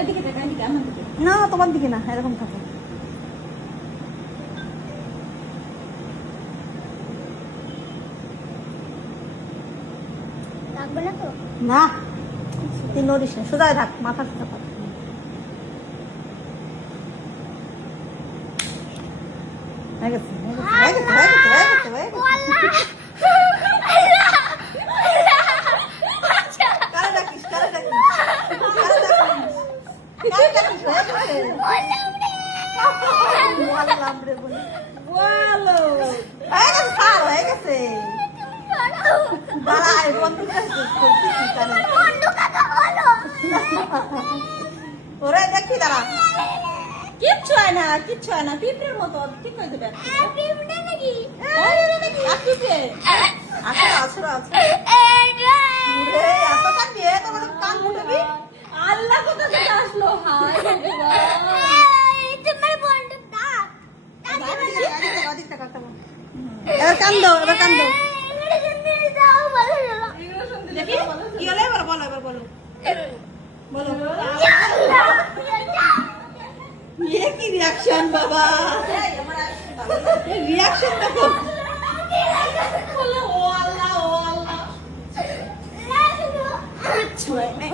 এদিকে দেখ, এদিকে আমার দিকে। না তোমার দিকে না, এরকম থাকো। লাগবে না তো? না তুই নড়িস না, সোজা থাক, মাথা সোজা থাক। হয়ে গেছে, হয়ে গেছে, হয়ে গেছে, হয়ে গেছে, হয়ে গেছে, হয়ে গেছে। কারে ডাকিস, কারে ডাকিস, কারে ডাকিস, কারে ডাকিস, হয়ে গেছে। বললাম রে, বলি। বলো। হয়ে গেছে, স্যার, হয়ে গেছে। দাঁড়া, এই বন্ধু কাছে করতেছি, কানে। ওরে দেখি, দাঁড়া। কিচ্ছু হয় না, কিচ্ছু হয় না, পিঁপড়ের মতো ঠিক হয়ে যাবে। পিঁপড়ে নাকি? আর পিঁপড়ে? আসো, আসো, আসো। ওরে, এত কান দিয়ে তোমার কান ফুটবি? আল্লাহ কোথা থেকে আসলো? হায় ভগবান। এবার কান দাও, এবার কান দাও। দেখি, কি হলো এবার বলো, এবার বলো। বলো। ये की रिएक्शन बाबा, रिएक्शन देखो। বলে, ও আল্লাহ, ও আল্লাহ। কিচ্ছু হয় নাই।